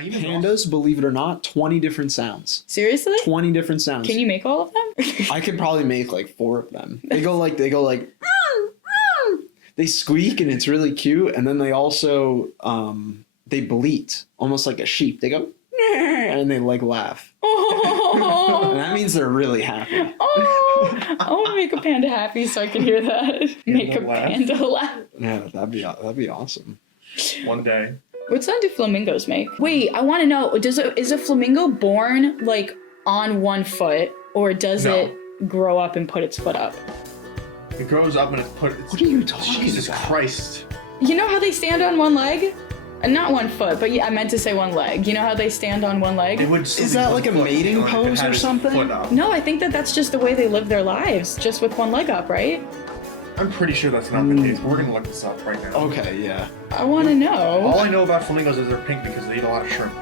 Pandas, believe it or not, 20 different sounds. Seriously? 20 different sounds. Can you make all of them? I could probably make like 4 of them. They go like they squeak and it's really cute, and then they also they bleat almost like a sheep. They go and they like laugh. Oh. And that means they're really happy. Oh, I want to make a panda happy so I can hear that. Make a panda laugh. Yeah, that'd be awesome. One day. What sound do flamingos make? Wait, I want to know. Is a flamingo born like on one foot, or does it grow up and put its foot up? It grows up and it's put. What are you talking Jesus about? Christ! You know how they stand on one leg? Not one foot, but yeah, I meant to say one leg. You know how they stand on one leg? Is that like a mating pose or something? No, I think that's just the way they live their lives, just with one leg up, right? I'm pretty sure that's not the case. We're gonna look this up right now. Okay, yeah. I want to know. All I know about flamingos is they're pink because they eat a lot of shrimp.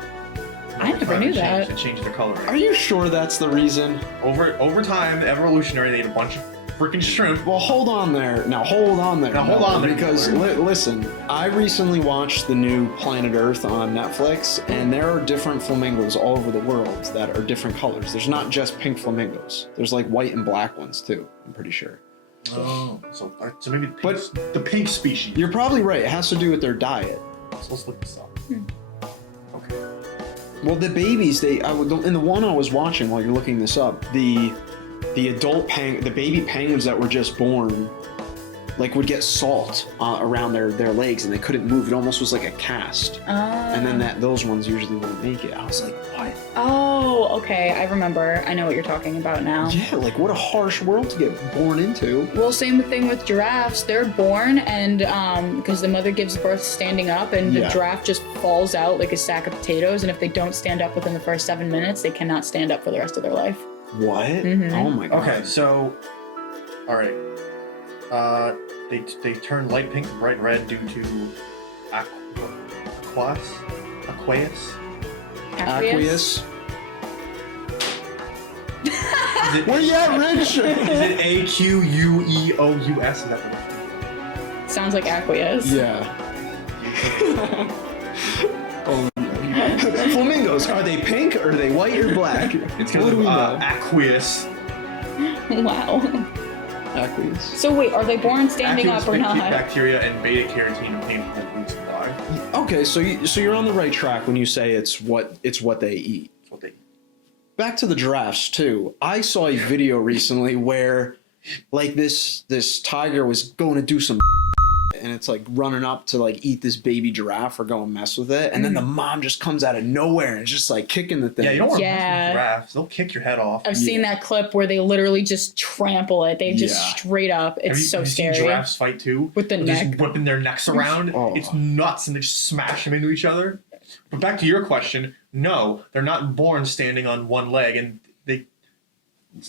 I never knew that. They change the color. Are you sure that's the reason? Over time, evolutionary, they ate a bunch of freaking shrimp. Well, hold on there. Because listen, I recently watched the new Planet Earth on Netflix, and there are different flamingos all over the world that are different colors. There's not just pink flamingos. There's like white and black ones too, I'm pretty sure. Oh, so maybe the pink species. You're probably right. It has to do with their diet. So let's look this up. Okay. Well, the babies, in the one I was watching while you're looking this up, the baby penguins that were just born, like would get salt around their legs and they couldn't move. It almost was like a cast. And then those ones usually wouldn't make it. I was like, what? Oh, okay. I remember. I know what you're talking about now. Yeah, like what a harsh world to get born into. Well, same thing with giraffes. They're born and because the mother gives birth standing up and the giraffe just falls out like a sack of potatoes. And if they don't stand up within the first 7 minutes, they cannot stand up for the rest of their life. What? Mm-hmm. Oh my god. Okay, so, all right. They turn light pink to bright red due to aqueous. Aqueous. Where you at, Rich? Is it AQUEOUS? Is that the Sounds like aqueous. Yeah. Flamingos, are they pink or are they white or black? It's what do we know? Aqueous. Wow. Aqueous. So wait, are they born standing up or not? Bacteria and beta carotene obtained from the food supply. Okay, so you're on the right track when you say it's what they eat. It's what they eat. Back to the giraffes too. I saw a video recently where like this tiger was going to do some and it's like running up to like eat this baby giraffe or go and mess with it, and then the mom just comes out of nowhere and just like kicking the thing. Yeah, you don't want to mess with giraffes. They'll kick your head off. I've seen that clip where they literally just trample it. They just straight up. It's so scary. Have you seen giraffes fight too? With the neck. Just whipping their necks around. It's nuts, and they just smash them into each other. But back to your question, no, they're not born standing on one leg, and they.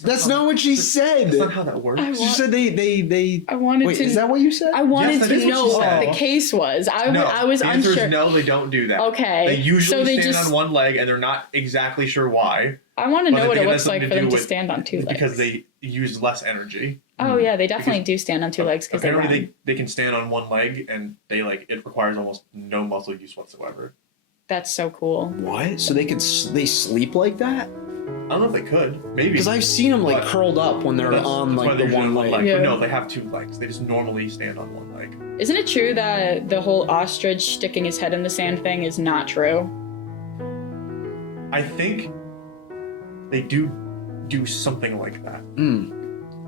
That's not what she said. That's not how that works. She said they. I wanted Wait, to. is that what you said? I wanted Yes, to know what the case was. I was the unsure. answer is no, they don't do that. Okay. They usually so they stand just, on one leg, and they're not exactly sure why. I want to know what it looks something like to for them do to stand on two legs. Because they use less energy. Oh yeah, they definitely do stand on two legs because apparently they can stand on one leg, and it requires almost no muscle use whatsoever. That's so cool. What? So they sleep like that? I don't know if they could. Maybe. Because I've seen them like curled up when they're on like the one leg. But no, they have 2 legs. They just normally stand on one leg. Isn't it true that the whole ostrich sticking his head in the sand thing is not true? I think they do something like that.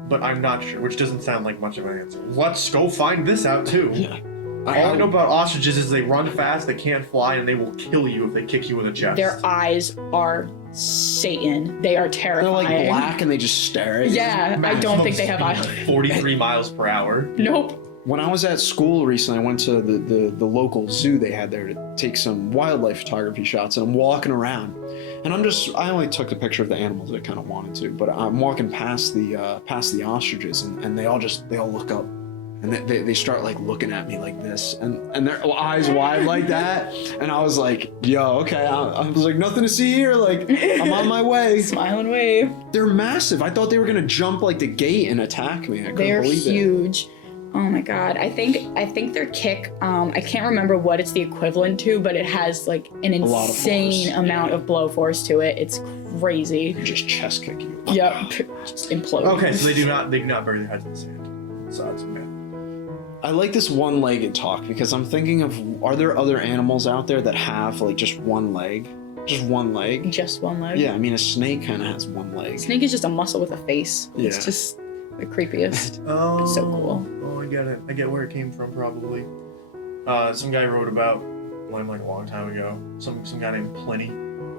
But I'm not sure, which doesn't sound like much of an answer. Let's go find this out too. Yeah. All I know about ostriches is they run fast, they can't fly, and they will kill you if they kick you in the chest. Their eyes are Satan. They are terrifying. They're like black and they just stare at you. Yeah, I don't think they have eyes. 43 miles per hour. Nope. When I was at school recently, I went to the local zoo they had there to take some wildlife photography shots, and I'm walking around, and I only took a picture of the animals I kind of wanted to, but I'm walking past the ostriches, and they all look up. And they start like looking at me like this, and their eyes wide like that. And I was like, yo, okay. I was like, nothing to see here. Like, I'm on my way. Smile and wave. They're massive. I thought they were going to jump like the gate and attack me. I couldn't believe it. They're huge. Oh my god. I think their kick, I can't remember what it's the equivalent to, but it has like an lot of insane force. amount of blow force to it. It's crazy. You just chest kick you. Yep. Just implode. Okay, so they do not bury their heads in the sand. So that's myth. I like this one-legged talk because I'm thinking of, are there other animals out there that have like just one leg? Just one leg? Just one leg? Yeah, I mean a snake kind of has one leg. Snake is just a muscle with a face. Yeah. It's just the creepiest. Oh, It's so cool. Oh, I get it. I get where it came from, probably. Some guy wrote about one like a long time ago. Some guy named Pliny.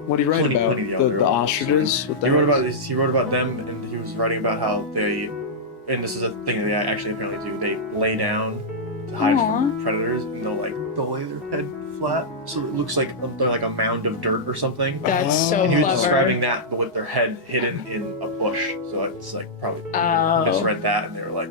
What do you write Pliny- about? Pliny the The Elder. ostriches? With the He wrote heads? about them, and he was writing about how they, and this is a thing that they actually apparently do. They lay down to hide from predators, and they'll lay their head flat, so it looks like they're like a mound of dirt or something. That's so And he was clever. describing that, but with their head hidden in a bush. So it's like probably Oh. just read that, and they were like,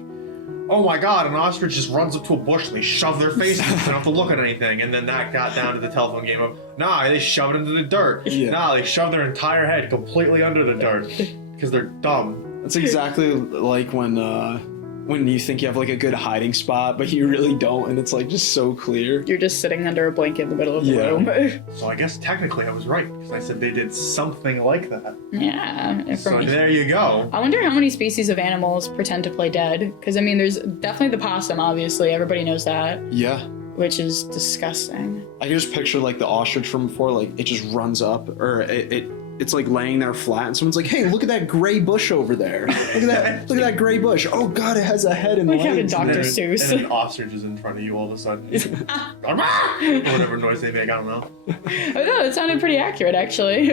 "Oh my god!" An ostrich just runs up to a bush and they shove their face in it. They don't have to look at anything. And then that got down to the telephone game of, nah, they shove it into the dirt. Yeah. Nah, they shove their entire head completely under the dirt because they're dumb. That's exactly like when you think you have like a good hiding spot, but you really don't, and it's like just so clear. You're just sitting under a blanket in the middle of the Yeah. room. So I guess technically I was right because I said they did something like that. Yeah. So there you go. I wonder how many species of animals pretend to play dead. Because, I mean, there's definitely the possum, obviously. Everybody knows that, Yeah. which is disgusting. I can just picture like the ostrich from before, like it just runs up, or it's like laying there flat, and someone's like, "Hey, look at that gray bush over there. Look at that gray bush. Oh God, it has a head and Like having legs." Dr. And then, Seuss. and then an ostrich is in front of you all of a sudden. Or whatever noise they make, I don't know. Oh, no, it sounded pretty accurate, actually.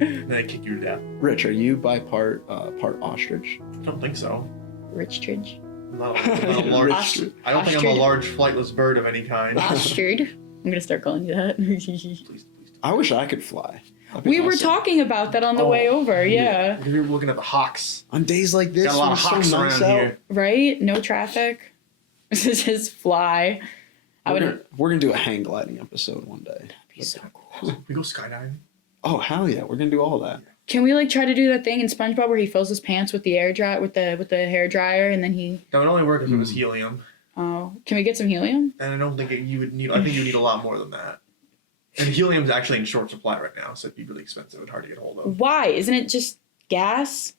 And they kick you to death. Rich, are you by part ostrich? I don't think so. Rich Tridge. I'm not a large. Ostrich. I don't think I'm a large flightless bird of any kind. Ostrich. I'm going to start calling you that. Please. I wish I could fly. That'd be We were awesome. talking about that on the way over, yeah. We were looking at the hawks. On days like this, Got a lot when of it's hawks so nice around out, here. Right? No traffic. Just fly. We're gonna do a hang gliding episode one day. That'd be so cool. We go skydiving. Oh hell yeah, we're gonna do all that. Can we like try to do that thing in SpongeBob where he fills his pants with the air dry with the hair dryer and then he That would only work if it was helium, can we get some helium? and I don't think you would need. I think you need a lot more than that. And helium's actually in short supply right now, so it'd be really expensive and hard to get a hold of. Why? Isn't it just gas?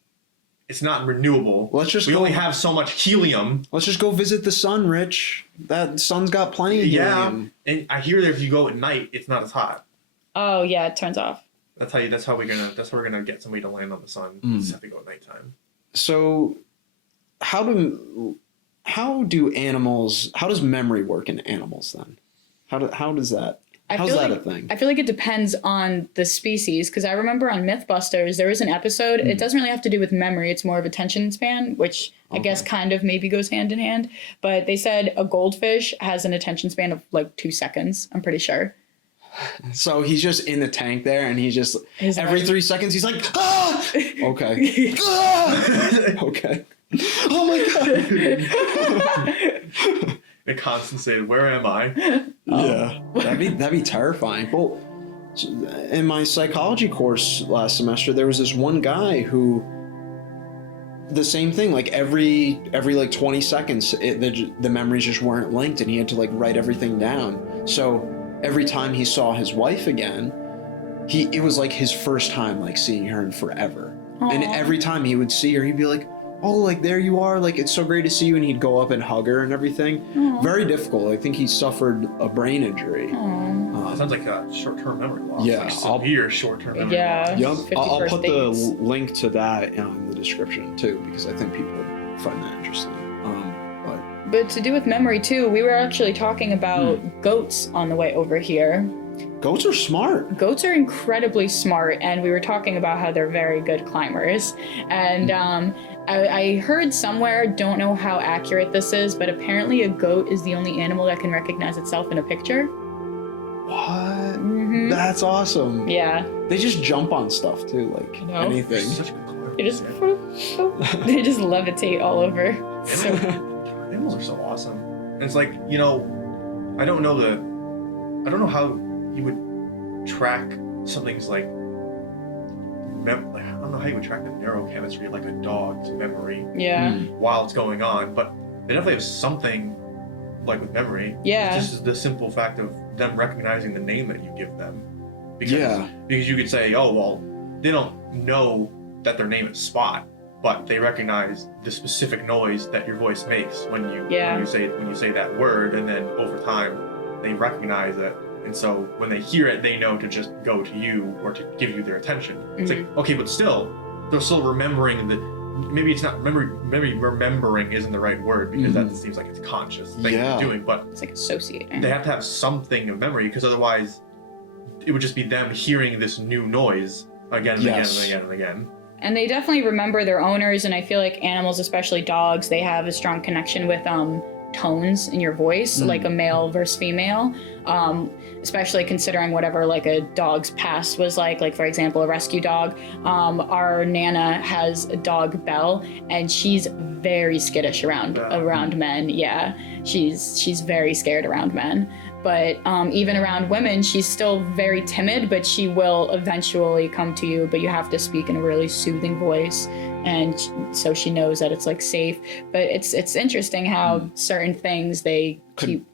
It's not renewable. We only have so much helium. Let's just go visit the sun, Rich. That sun's got plenty of Yeah, helium. and I hear that if you go at night, it's not as hot. Oh yeah, it turns off. That's how we're gonna get somebody to land on the sun. Mm. You just have to go at nighttime. So, how does memory work in animals then? How does that? How's feel that like, a thing? I feel like it depends on the species because I remember on Mythbusters there was an episode. It doesn't really have to do with memory. It's more of attention span, which I guess kind of maybe goes hand in hand. But they said a goldfish has an attention span of like 2 seconds. I'm pretty sure. So he's just in the tank there, and he just His every mind- 3 seconds he's like, ah, okay, ah! Okay. Oh my god. A constant state of where am I? Yeah, that'd be terrifying. Well, in my psychology course last semester, there was this one guy who, the same thing. Like every like 20 seconds, the memories just weren't linked, and he had to like write everything down. So every time he saw his wife again, it was like his first time like seeing her in forever. And Aw. every time he would see her, he'd be like, "Oh, like there you are! Like it's so great to see you!" And he'd go up and hug her and everything. Aw. Very difficult. I think he suffered a brain injury. Aw. It sounds like a short-term memory loss. Yeah, like I'll- severe short-term memory Yeah. loss. Yep, 50 I'll first put the dates. link to that in the description too, because I think people find that interesting. But to do with memory too, we were actually talking about goats on the way over here. Goats are smart. Goats are incredibly smart, and we were talking about how they're very good climbers. And I heard somewhere, don't know how accurate this is, but apparently a goat is the only animal that can recognize itself in a picture. What? Mm-hmm. That's awesome. Yeah. They just jump on stuff too, like know. anything. Such a good climber. They just, they just levitate all over. So, Animals are so awesome. And it's like, I don't know how you would track something's like, I don't know how you would track the neurochemistry of like a dog's memory yeah. while it's going on, but they definitely have something like with memory. Yeah. It's just the simple fact of them recognizing the name that you give them. Because you could say, oh, well, they don't know that their name is Spot, but they recognize the specific noise that your voice makes when you say that word, and then over time they recognize it. And so when they hear it, they know to just go to you or to give you their attention. It's like, okay, but still, they're still remembering maybe it's not maybe remembering isn't the right word, because that seems like it's conscious thing they're doing, but it's like associating. They have to have something of memory, because otherwise it would just be them hearing this new noise again and again and again and again. And they definitely remember their owners, and I feel like animals, especially dogs, they have a strong connection with tones in your voice, like a male versus female, especially considering whatever like a dog's past was like for example a rescue dog. Our Nana has a dog, Belle, and she's very skittish around men. She's very scared around men, but even around women she's still very timid, but she will eventually come to you, but you have to speak in a really soothing voice, and so she knows that it's like safe. But it's interesting how certain things they could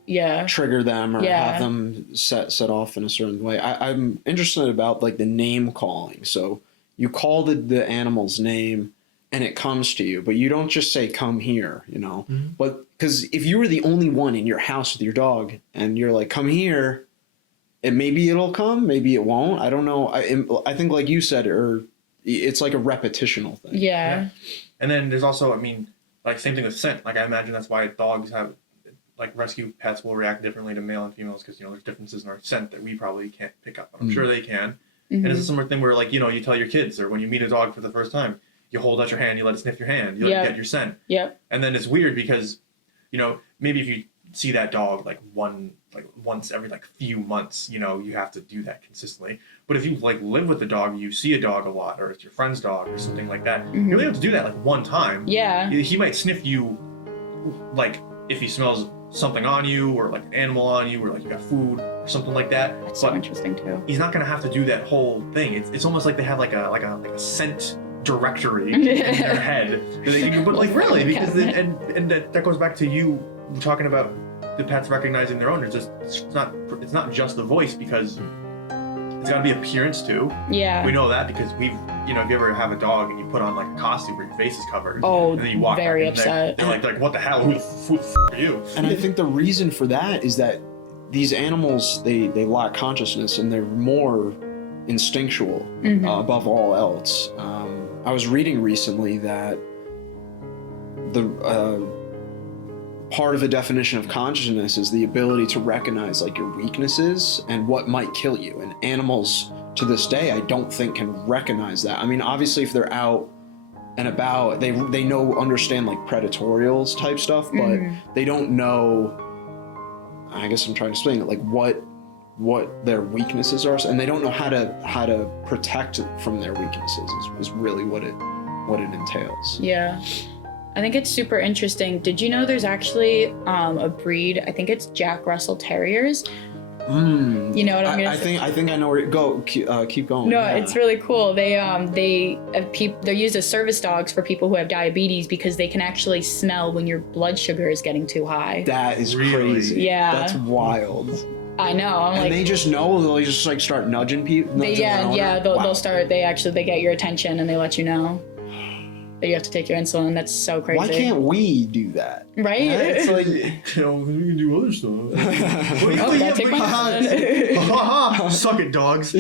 trigger them or have them set off in a certain way. I'm interested about like the name calling. So you call the animal's name and it comes to you, but you don't just say come here, but because if you were the only one in your house with your dog and you're like come here, and maybe it'll come, maybe it won't, I don't know. I think like you said, or it's like a repetitional thing. Yeah. And then there's also, like same thing with scent. Like I imagine that's why dogs have, like rescue pets will react differently to male and females, because there's differences in our scent that we probably can't pick up, but I'm sure they can. And it's a similar thing where like you tell your kids, or when you meet a dog for the first time, you hold out your hand, you let it sniff your hand, you let it get your scent. Yep. And then it's weird because maybe if you see that dog like once every like few months, you have to do that consistently. But if you like live with the dog, you see a dog a lot, or it's your friend's dog or something like that, you only have to do that like one time. Yeah. He might sniff you like if he smells something on you, or like an animal on you, or like you got food or something like that. That's so interesting too. He's not gonna have to do that whole thing. It's almost like they have like a scent directory in their head. But like really, because and that goes back to you talking about the pets recognizing their owners. It's not just the voice, because it's got to be appearance too. Yeah. We know that because we've, if you ever have a dog and you put on like a costume where your face is covered. Oh, and then you walk very upset. And like what the hell? Who the f are you? And I think the reason for that is that these animals, they lack consciousness and they're more instinctual above all else. I was reading recently that the part of the definition of consciousness is the ability to recognize like your weaknesses and what might kill you. And animals to this day, I don't think can recognize that. I mean, obviously if they're out and about, they understand like predatorial type stuff, but they don't know, I guess I'm trying to explain it, like what their weaknesses are, and they don't know how to protect from their weaknesses is really what it entails. Yeah. I think it's super interesting. Did you know there's actually a breed, I think it's Jack Russell Terriers. You know what I'm gonna say? I think I know where it go. Keep going. No, it's really cool. They're used as service dogs for people who have diabetes, because they can actually smell when your blood sugar is getting too high. That is crazy. Yeah. That's wild. I know. And they just know. They'll just like start nudging people. They'll start. They get your attention and they let you know that you have to take your insulin. That's so crazy. Why can't we do that? Right? Yeah, it's like we can do other stuff. Gotta take my insulin. Suck it, dogs.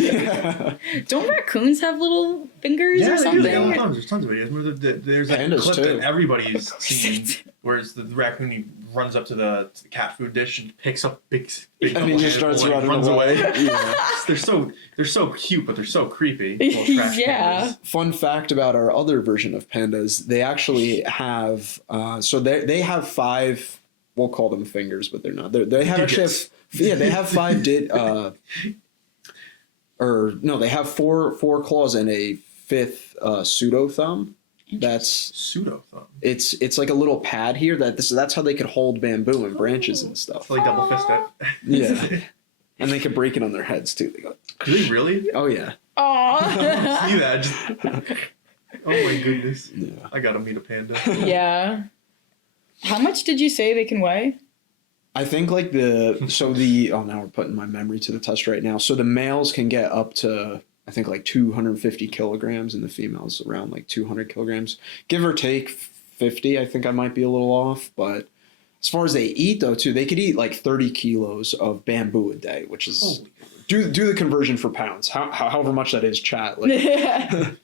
Don't raccoons have little fingers or something? Yeah, there's tons of videos. There's that Pandas clip too. that everybody's seen, where it's the raccoon, he runs up to the cat food dish and picks up big and he just starts running runs away. Yeah. They're so cute, but they're so creepy. Yeah. Fun fact about our other version of pandas: they actually have they have 5. We'll call them fingers, but they're not. They have they have 5 they have 4 claws and a 5th pseudo thumb. That's pseudo thumb. It's like a little pad here that's how they could hold bamboo and branches and stuff. So they double fist it. Yeah. And they could break it on their heads too. They go. Could they really? Oh yeah. Aww. See that? Oh my goodness. Yeah. I gotta meet a panda. Yeah. How much did you say they can weigh? I think like now we're putting my memory to the test right now. So the males can get up to, I think like 250 kilograms and the females around like 200 kilograms, give or take 50. I think I might be a little off, but as far as they eat though too, they could eat like 30 kilos of bamboo a day, which is do the conversion for pounds, however much that is, chat. Like,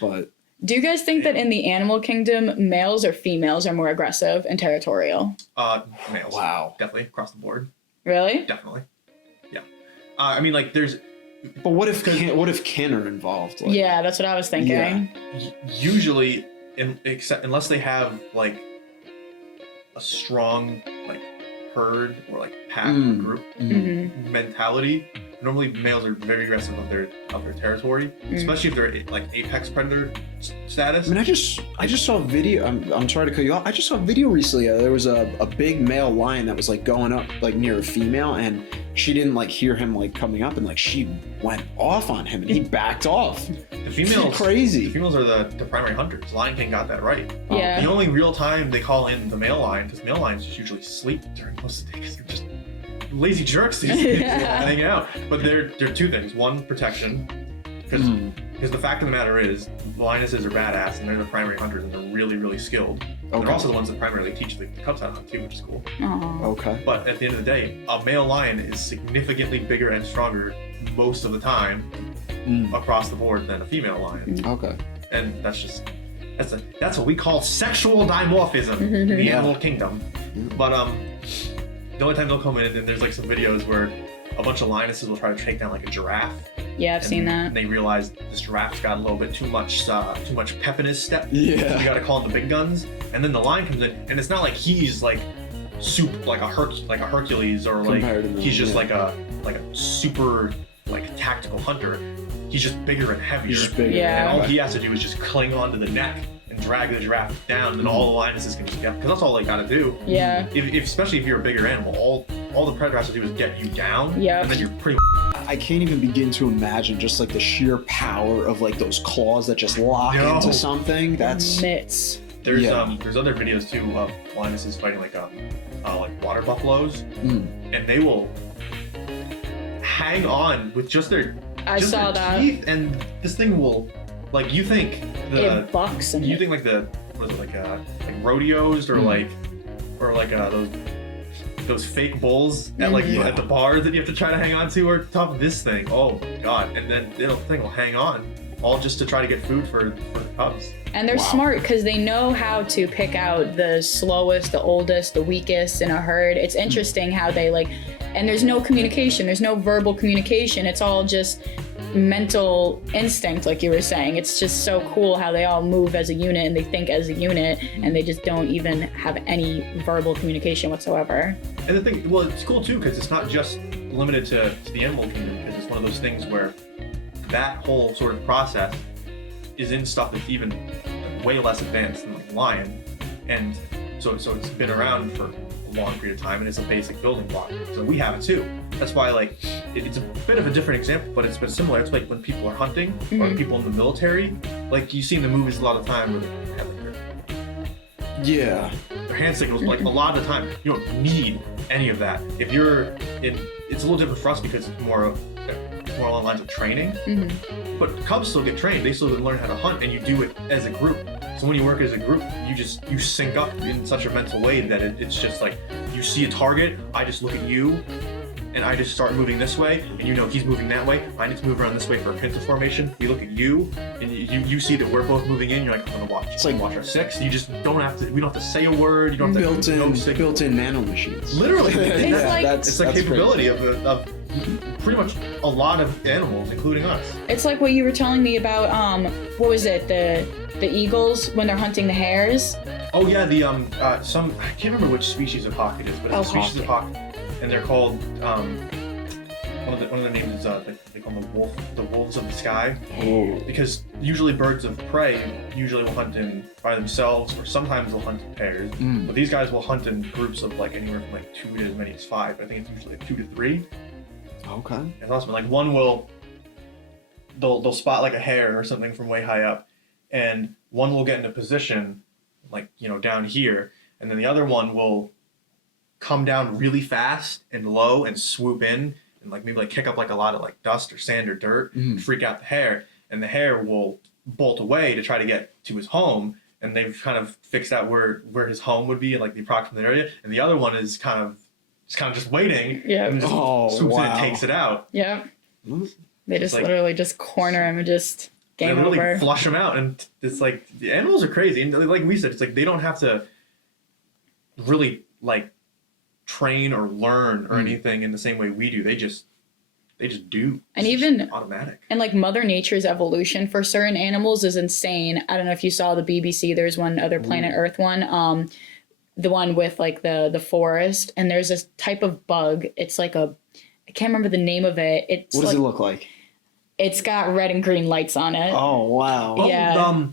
but do you guys think that in the animal kingdom, males or females are more aggressive and territorial? Males. Wow. Definitely across the board. Really? Definitely. Yeah. I mean, like, there's. But what if kin are involved? Like, yeah, that's what I was thinking. Yeah. Usually, unless they have like a strong like herd or like pack or group mentality. Normally, males are very aggressive of their territory, especially if they're like apex predator status. I mean, I just saw a video. I'm sorry to cut you off. I just saw a video recently. There was a big male lion that was like going up like near a female, and she didn't like hear him like coming up, and like she went off on him, and he backed off. The females, crazy. The females are the primary hunters. Lion King got that right. Yeah. The only real time they call in the male lion, because male lions just usually sleep during most of the day, because they're just lazy jerks these days, hanging out. But they're two things. One, protection, because the fact of the matter is, lionesses are badass, and they're the primary hunters, and they're really, really skilled. Okay. They're also the ones that primarily teach the cubs how to hunt too, which is cool. Aww. Okay. But at the end of the day, a male lion is significantly bigger and stronger most of the time across the board than a female lion. Okay. And that's what we call sexual dimorphism in the animal kingdom. But the only time they'll come in, and there's like some videos where a bunch of lionesses will try to take down like a giraffe. Yeah, I've seen that. And they realize this giraffe's got a little bit too much pep in his step. Yeah. So you gotta call in the big guns. And then the lion comes in, and it's not like he's like like a Hercules, or like he's just like a super like tactical hunter. He's just bigger and heavier. He's just bigger. Yeah. And all he has to do is just cling onto the neck and drag the giraffe down, and then all the lionesses can just get, because that's all they gotta do. Yeah. Especially if you're a bigger animal, all the predator has to do is get you down. Yeah. And then you're pretty. I can't even begin to imagine just like the sheer power of like those claws that just lock into something. That's mitts. There's other videos too of lionesses fighting like water buffaloes, and they will hang on with just their teeth, and this thing will, like, you think it bucks and you think like rodeos or those fake bulls at at the bars that you have to try to hang on to, or top of this thing. Oh my god! And then the thing will hang on, all just to try to get food for the cubs. And they're smart because they know how to pick out the slowest, the oldest, the weakest in a herd. It's interesting how they and there's no communication, there's no verbal communication. It's all just mental instinct, like you were saying. It's just so cool how they all move as a unit and they think as a unit, and they just don't even have any verbal communication whatsoever. And the thing, well, it's cool too because it's not just limited to the animal kingdom, because it's one of those things where that whole sort of process is in stuff that's even way less advanced than like lion, and so it's been around for a long period of time, and it's a basic building block. So we have it too. That's why it's a bit of a different example, but it's been similar. It's like when people are hunting or people in the military, like you see in the movies a lot of the time where they have their hand signals. Like a lot of the time, you don't need any of that. If you're in, it's a little different for us because it's more along the lines of training. But cubs still get trained. They still learn how to hunt, and you do it as a group. So when you work as a group, you sync up in such a mental way that it's just like, you see a target, I just look at you, and I just start moving this way, and he's moving that way. I need to move around this way for a pincer formation. We look at you, and you see that we're both moving in. You're like, I'm gonna watch. It's like watch our six. You just don't have to. We don't have to say a word. You don't have to. Built-in nano machines. Literally, it's like capability of pretty much a lot of animals, including us. It's like what you were telling me about. What was it? The eagles when they're hunting the hares. Oh yeah, I can't remember which species of hawk it is, but it's a species of hawk, and they're called one of the names is they call them the wolves of the sky. Oh. Because usually birds of prey will hunt by themselves, or sometimes they'll hunt in pairs. But these guys will hunt in groups of like anywhere from like 2 to as many as 5. I think it's usually like 2 to 3. Okay. It's awesome. Like one they'll spot like a hare or something from way high up, and one will get into position like down here, and then the other one will come down really fast and low and swoop in and like maybe like kick up like a lot of like dust or sand or dirt and freak out the hare, and the hare will bolt away to try to get to his home, and they've kind of fixed out where his home would be in like the approximate area, and the other one is kind of just waiting and just swoops in and takes it out. Yep. They just like, literally just corner him and just game they literally over. flush him out, and it's like the animals are crazy, and like we said, it's like they don't have to really like train or learn or anything in the same way we do. They just do. And it's even automatic. And like Mother Nature's evolution for certain animals is insane. I don't know if you saw the BBC. There's one other Planet Earth one. The one with like the forest, and there's this type of bug. It's like I can't remember the name of it. It's what does it look like? It's got red and green lights on it. Oh wow. Yeah.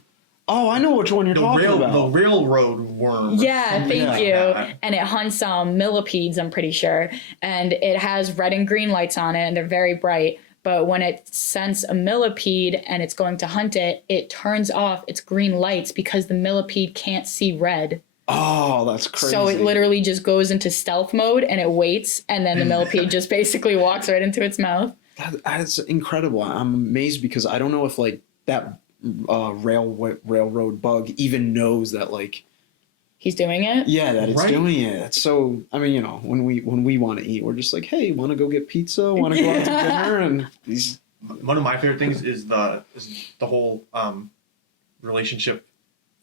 Oh, I know which one you're talking about. The railroad worm. Yeah, thank you. That. And it hunts millipedes, I'm pretty sure. And it has red and green lights on it, and they're very bright. But when it scents a millipede and it's going to hunt it, it turns off its green lights because the millipede can't see red. Oh, that's crazy. So it literally just goes into stealth mode and it waits, and then the millipede just basically walks right into its mouth. That's incredible. I'm amazed because I don't know if like that railroad bug even knows that like he's doing it. Yeah, that it's right. doing it. So I mean, you know, when we want to eat, we're just like, hey, want to go get pizza? Want to go out to dinner? And these. One of my favorite things is the whole relationship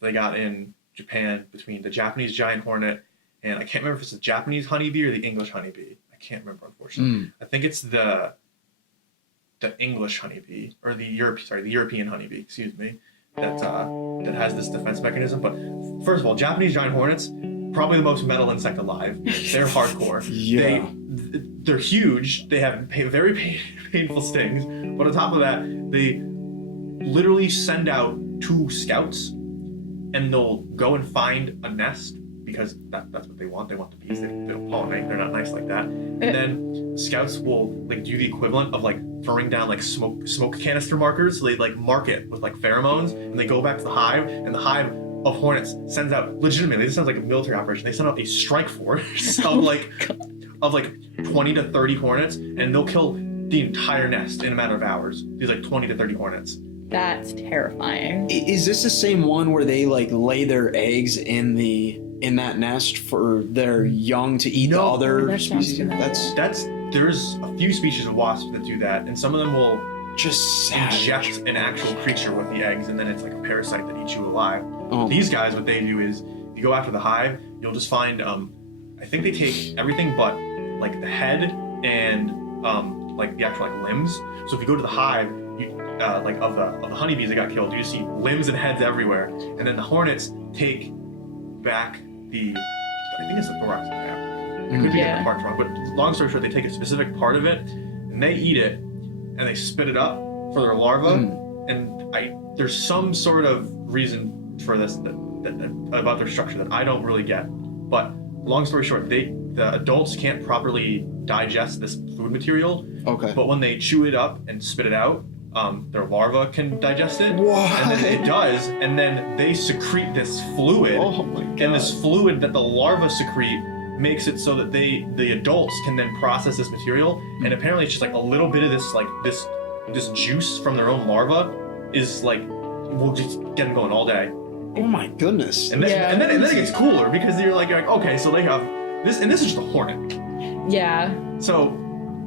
they got in Japan between the Japanese giant hornet and I can't remember if it's the Japanese honeybee or the English honeybee. I can't remember, unfortunately. I think it's the English honeybee or the European honeybee, excuse me, that has this defense mechanism. But first of all, Japanese giant hornets, probably the most metal insect alive. They're hardcore. Yeah. They're huge. They have very painful stings. But on top of that, they literally send out 2 scouts, and they'll go and find a nest because that's what they want. They want the bees. They don't pollinate. They're not nice like that. And then scouts will like do the equivalent of like throwing down like smoke canister markers. So they like mark it with like pheromones, and they go back to the hive, and the hive of hornets sends out legitimately. This sounds like a military operation. They send out a strike force of like 20 to 30 hornets, and they'll kill the entire nest in a matter of hours. These like 20 to 30 hornets. That's terrifying. Is this the same one where they like lay their eggs in that nest for their young to eat the other species? There's a few species of wasps that do that, and some of them will just inject an actual creature with the eggs, and then it's like a parasite that eats you alive. These guys, what they do is, if you go after the hive, you'll just find, I think they take everything but like the head and like the actual like limbs. So if you go to the hive, you like of the honeybees that got killed, you just see limbs and heads everywhere. And then the hornets take back I think it's the thorax. I could be getting the parts wrong, but long story short, they take a specific part of it and they eat it and they spit it up for their larva. And there's some sort of reason for this that about their structure that I don't really get. But long story short, the adults can't properly digest this food material. Okay. But when they chew it up and spit it out, their larva can digest it. What? And then it does, and then they secrete this fluid. Oh my God. And this fluid that the larva secrete makes it so that the adults can then process this material. And apparently it's just like a little bit of this juice from their own larva is like, will just get them going all day. Oh my goodness. And then it gets cooler because you're like, okay, so they have this, and this is just a hornet. Yeah. So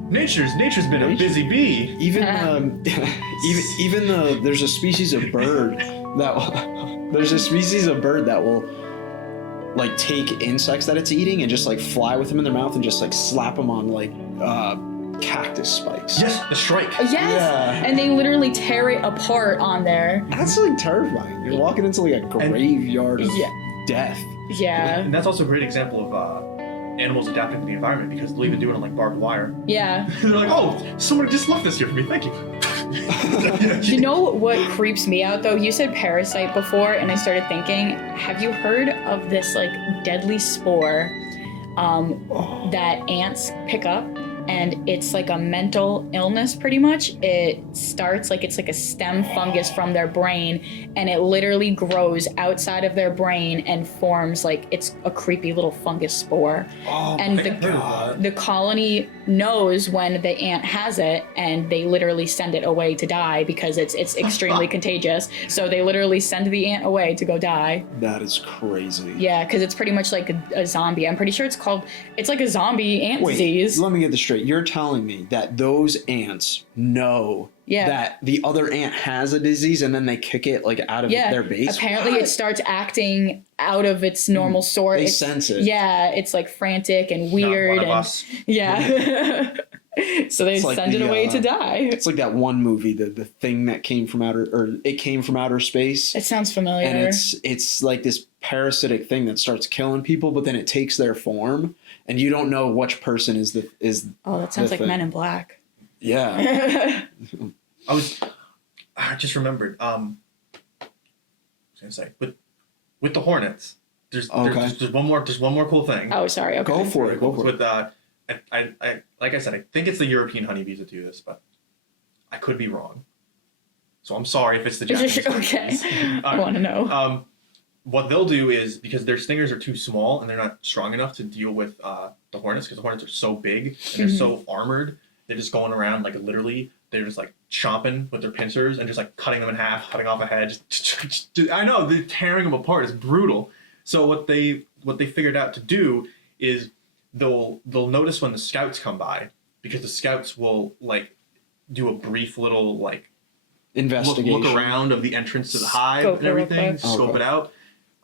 nature's been a busy bee. Even there's a species of bird that will like take insects that it's eating and just like fly with them in their mouth and just like slap them on like cactus spikes. Yes, the shrike. Yes. Yeah. And they literally tear it apart on there. That's like terrifying. You're walking into like a graveyard of death. Yeah. And that's also a great example of animals adapting to the environment because they'll even do it on like barbed wire. Yeah. They're like, oh, someone just left this here for me. Thank you. You know what creeps me out though? You said parasite before, and I started thinking, have you heard of this like deadly spore that ants pick up? and it's like a mental illness pretty much. It starts like it's like a stem fungus from their brain, and it literally grows outside of their brain and forms like it's a creepy little fungus spore. Oh And my God. the colony knows when the ant has it, and they literally send it away to die because it's extremely contagious. So they literally send the ant away to go die. That is crazy. Yeah, because it's pretty much like a zombie. I'm pretty sure it's like a zombie ant Wait, disease. let me get this straight. You're telling me that those ants know that the other ant has a disease, and then they kick it like out of their base? Apparently it starts acting out of its normal sort. They sense it. Yeah, it's like frantic and weird. Not one of us. Yeah. So they It's like send it the, away to die. It's like that one movie, the thing that came from outer space. It sounds familiar. And it's like this parasitic thing that starts killing people, but then it takes their form, and you don't know which person is Oh, that sounds like thing. Men in Black. Yeah. I just remembered. I was gonna say, with the Hornets, there's one more cool thing. Oh, sorry. Okay. Go for it. With I like I said, I think it's the European honeybees that do this, but I could be wrong. So I'm sorry if it's the Japanese honeybees. Okay. I want to know. What they'll do is, because their stingers are too small and they're not strong enough to deal with the hornets, because the hornets are so big and they're so armored, they're just going around like literally, they're just like chomping with their pincers and just like cutting them in half, cutting off a head. I know, they're tearing them apart. It's brutal. So what they figured out to do is they'll notice when the scouts come by, because the scouts will like do a brief little like Investigation. look around of the entrance to the hive Scope and it real everything, quick. scope it out.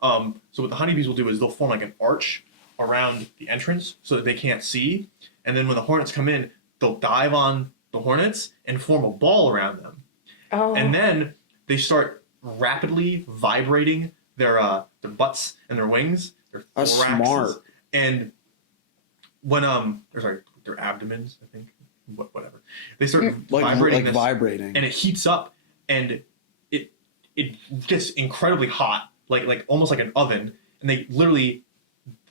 So what the honeybees will do is they'll form like an arch around the entrance so that they can't see. And then when the hornets come in, they'll dive on the hornets and form a ball around them. Oh. And then they start rapidly vibrating their butts and their wings, their That's thoraxes. smart. And when their abdomens, I think, whatever. They start vibrating this, vibrating. and it heats up, and it gets incredibly hot, like almost like an oven, and they literally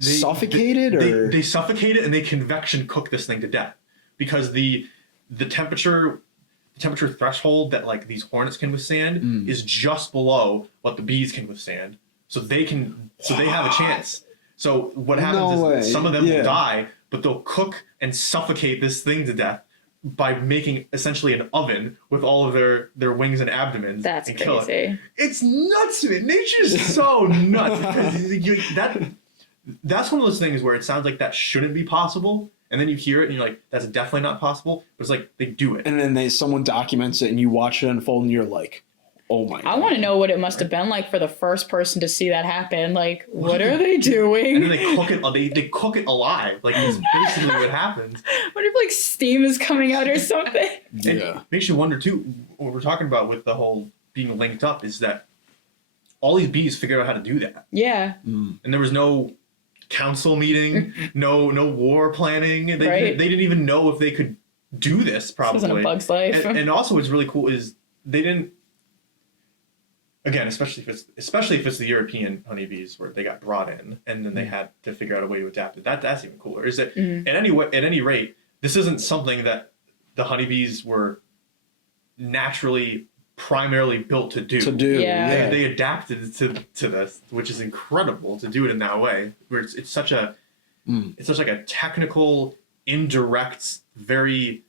Suffocate it, or they suffocate it, and they convection cook this thing to death, because the temperature threshold that like these hornets can withstand is just below what the bees can withstand, so they have a chance. So what happens is some of them will die, but they'll cook and suffocate this thing to death by making essentially an oven with all of their wings and abdomens. That's and kill crazy. it. It's nuts, man. Nature's so nuts. That's one of those things where it sounds like that shouldn't be possible, and then you hear it and you're like, that's definitely not possible. But it's like they do it. And then someone documents it, and you watch it unfold, and you're like, oh my God. I want to know what it must have been like for the first person to see that happen. Like, what are they doing? And then they cook it. They cook it alive. Like, it's basically what happens. What if like steam is coming out or something? And Yeah. it makes you wonder too. What we're talking about with the whole being linked up is that all these bees figured out how to do that, Yeah. and there was no council meeting, no war planning. They Right. didn't even know if they could do this. Probably. This isn't a bug's life. And also, what's really cool is they didn't. Again, especially if it's the European honeybees where they got brought in and then they had to figure out a way to adapt it. That's even cooler. Is that at any rate, this isn't something that the honeybees were naturally primarily built to do. Yeah. They adapted to this, which is incredible to do it in that way. Where it's such like a technical, indirect, very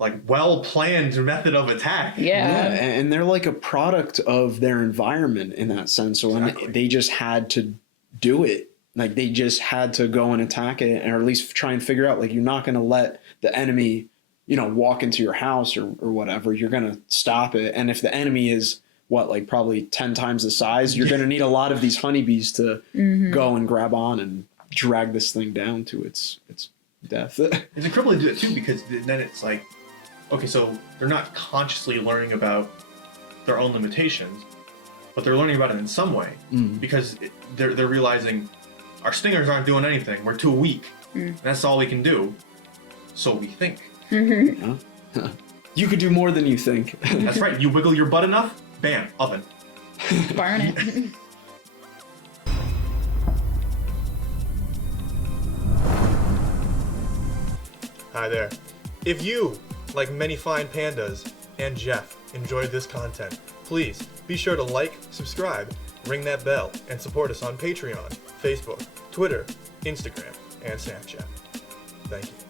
like well-planned method of attack. Yeah. And they're like a product of their environment in that sense. So Exactly. they just had to do it. Like they just had to go and attack it, or at least try and figure out, like, you're not going to let the enemy, walk into your house or whatever. You're going to stop it. And if the enemy is probably 10 times the size, you're going to need a lot of these honeybees to go and grab on and drag this thing down to its death. It's incredible to do it too, because then it's like, okay, so they're not consciously learning about their own limitations, but they're learning about it in some way, because they're realizing our stingers aren't doing anything. We're too weak. That's all we can do. So we think. You could do more than you think. That's right. You wiggle your butt enough, bam, oven. Burn it. Hi there. If you, like many fine pandas and Jeff, enjoyed this content, please be sure to like, subscribe, ring that bell, and support us on Patreon, Facebook, Twitter, Instagram, and Snapchat. Thank you.